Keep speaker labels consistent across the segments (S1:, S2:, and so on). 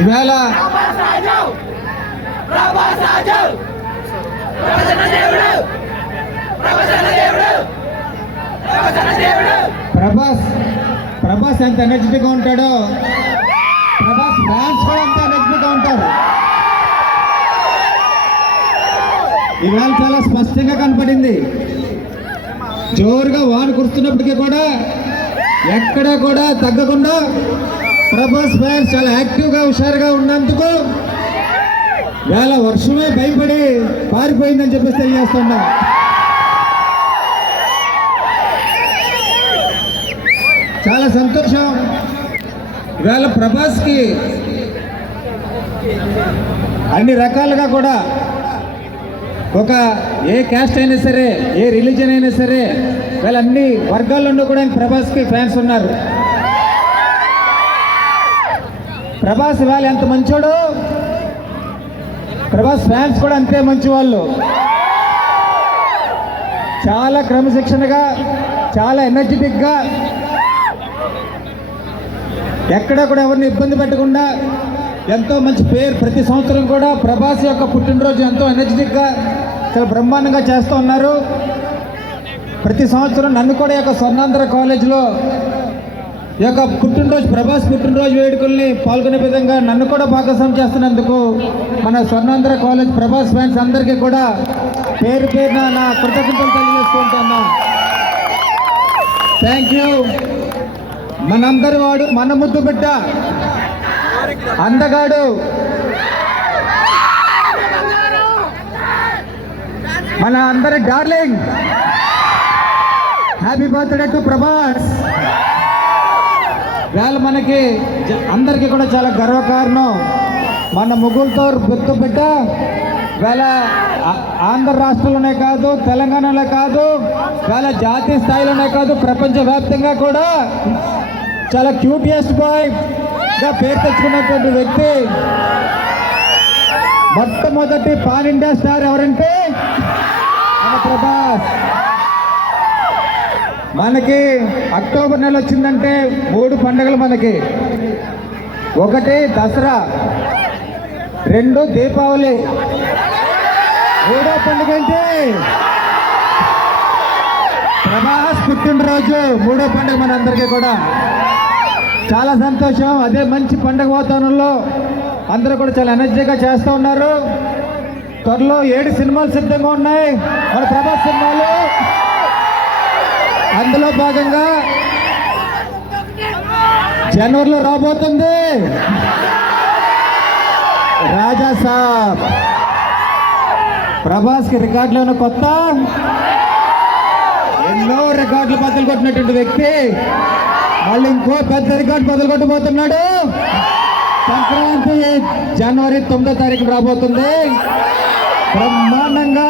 S1: ఈవేళ ప్రభాస్ ప్రభాస్ ఎంత ఎనర్జెటిక్గా ఉంటాడో? ప్రభాస్ ఫ్యాన్స్ కూడా అంత ఎనర్జెటిక్గా ఉంటారు. ఇవాళ చాలా స్పష్టంగా కనపడింది. జోరుగా వాన కురుస్తున్నప్పటికీ కూడా ఎక్కడ కూడా తగ్గకుండా ప్రభాస్ ఫ్యాన్స్ చాలా యాక్టివ్గా హుషారుగా ఉన్నందుకు వేళ వర్షమే భయపడి పారిపోయిందని చెప్పేసి తెలియజేస్తున్నా. చాలా సంతోషం. వేళ ప్రభాస్కి అన్ని రకాలుగా కూడా ఒక ఏ క్యాస్ట్ అయినా సరే ఏ రిలీజన్ అయినా సరే వీళ్ళ అన్ని వర్గాల్లోనూ కూడా ఆయన ప్రభాస్కి ఫ్యాన్స్ ఉన్నారు. ప్రభాస్ ఇవాళ ఎంత మంచోడు? ప్రభాస్ ఫ్యాన్స్ కూడా అంతే మంచి వాళ్ళు చాలా క్రమశిక్షణగా చాలా ఎనర్జెటిక్గా ఎక్కడ కూడా ఎవరిని ఇబ్బంది పెట్టకుండా ఎంతో మంచి పేరు ప్రతి సంవత్సరం కూడా ప్రభాస్ యొక్క పుట్టినరోజు ఎంతో ఎనర్జెటిక్గా చాలా బ్రహ్మాండంగా చేస్తూ ఉన్నారు. ప్రతి సంవత్సరం నన్ను కూడా యొక్క స్వర్ణాంధ్ర కాలేజీలో ఈ యొక్క పుట్టినరోజు ప్రభాస్ పుట్టినరోజు వేడుకల్ని పాల్గొనే విధంగా నన్ను కూడా భాగస్వామ్యం చేస్తున్నందుకు మన స్వర్ణాంధ్ర కాలేజ్ ప్రభాస్ ఫ్యాన్స్ అందరికీ కూడా పేరు పేరున నా కృతజ్ఞతలు తెలియజేసుకుంటున్నాం థ్యాంక్ యూ మనందరి వాడు మన ముద్దు బిడ్డ అందగాడు. మన అందరి darling. Happy birthday to Prabhas వేళ మనకి అందరికీ కూడా చాలా గర్వకారణం. మన ముగ్గులతో గుర్తు బిడ్డ వేళ ఆంధ్ర రాష్ట్రంలోనే కాదు తెలంగాణలో కాదు వేళ జాతీయ స్థాయిలోనే కాదు ప్రపంచవ్యాప్తంగా కూడా చాలా క్యూటియస్ట్ బాయ్గా పేరు తెచ్చుకున్నటువంటి వ్యక్తి. మొట్టమొదటి పాన్ ఇండియా స్టార్ ఎవరంటే మన ప్రభాస్. మనకి అక్టోబర్ నెల వచ్చిందంటే మూడు పండుగలు మనకి. ఒకటి దసరా రెండు దీపావళి. మూడో పండుగ అంటే ప్రభాస్ పుట్టినరోజు మూడో పండుగ మనందరికీ కూడా. చాలా సంతోషం. అదే మంచి పండుగ వాతావరణంలో అందరూ కూడా చాలా ఎనర్జీగా చేస్తూ ఉన్నారు. త్వరలో ఏడు సినిమాలు సిద్ధంగా ఉన్నాయి. మన ప్రభాస్ సినిమాలు. అందులో భాగంగా జనవరిలో రాబోతుంది. రాజా సాబ్. ప్రభాస్కి రికార్డులు ఉన్న కొత్త ఎన్నో రికార్డులు బద్దలు కొట్టినటువంటి వ్యక్తి. మళ్ళీ ఇంకో పెద్ద రికార్డు బదులు కొట్టబోతున్నాడు సంక్రాంతి జనవరి తొమ్మిదో తారీఖు రాబోతుంది. బ్రహ్మాండంగా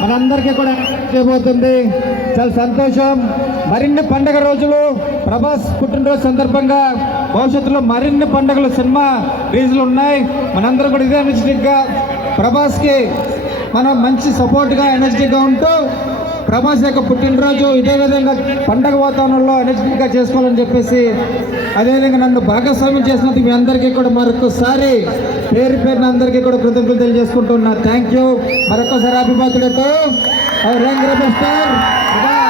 S1: మనందరికీ కూడా చేయబోతుంది. చాలా సంతోషం. మరిన్ని పండగ రోజులు ప్రభాస్ పుట్టినరోజు సందర్భంగా భవిష్యత్తులో మరిన్ని పండుగలు సినిమా రిలీజ్లు ఉన్నాయి. మనందరం కూడా ఇదే ఎనర్జెటిక్గా ప్రభాస్కి మనం మంచి సపోర్ట్గా ఎనర్జీగా ఉంటూ ప్రభాస్ యొక్క పుట్టినరోజు ఇదే విధంగా పండగ వాతావరణంలో ఎనర్జెటిక్గా చేసుకోవాలని చెప్పేసి అదేవిధంగా నన్ను భాగస్వామ్యం చేసినందుకు మీ అందరికీ కూడా మరొకసారి పేరు పేరున అందరికీ కూడా కృతజ్ఞతలు తెలియజేసుకుంటున్నా. థ్యాంక్ యూ మరొకసారి అభిమాతులతో और रंग रफ्तार